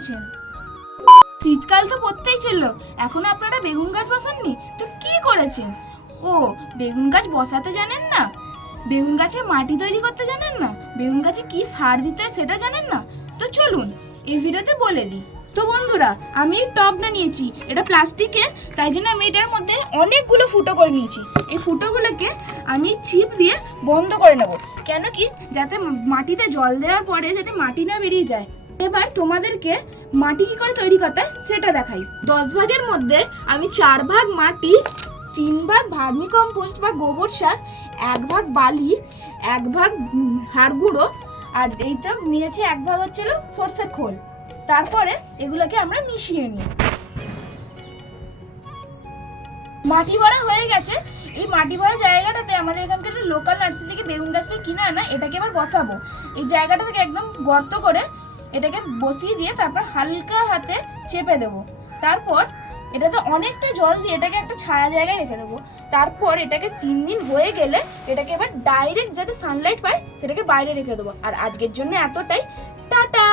করেছেন? শীতকাল তো পড়তেই চললো, এখনো আপনারা বেগুন গাছ বসাননি, তো কি করেছেন? ও, বেগুন গাছ বসাতে জানেন না? বেগুন গাছের মাটি তৈরি করতে জানেন না? বেগুন গাছে কি সার দিতে হয় সেটা জানেন না? তো চলুন এই ভিডিওতে বলে দিই। তো বন্ধুরা, আমি এই টবটা নিয়েছি, এটা প্লাস্টিকের, তাই জন্য আমি এটার মধ্যে অনেকগুলো ফুটো করে নিয়েছি। এই ফুটোগুলোকে আমি ছিপ দিয়ে বন্ধ করে নেব, কেন কি যাতে মাটিতে জল দেওয়ার পরে যাতে মাটি না বেরিয়ে যায়। এবার তোমাদেরকে মাটি কি করে তৈরি করতে হয় সেটা দেখাই। 10 ভাগের মধ্যে আমি 4 ভাগ মাটি, 3 ভাগ ভার্মি কম্পোস্ট বা গোবর সার, 1 ভাগ বালি, 1 ভাগ হাড় গুঁড়ো, আর এইটা নিয়েছি 1 ভাগ হচ্ছিল সরষের খোল। তারপরে এগুলোকে আমরা মিশিয়ে নিই। মাটি ভরা হয়ে গেছে। এই মাটি ভরা জায়গাটাতে আমাদের এখানকার লোকাল নার্সারি থেকে বেগুন গাছটা কিনে আনা, এটাকে এবার বসাবো। এই জায়গাটা থেকে একদম গর্ত করে এটাকে বসিয়ে দিয়ে তারপর হালকা হাতে চেপে দেবো। তারপর এটাতে অনেকটা জল দিয়ে এটাকে একটা ছায়া জায়গায় রেখে দেবো। তারপর এটাকে 3 দিন হয়ে গেলে এটাকে এবার ডাইরেক্ট যাতে সানলাইট পায় সেটাকে বাইরে রেখে দেবো। আর আজকের জন্য এতটাই, টাটা।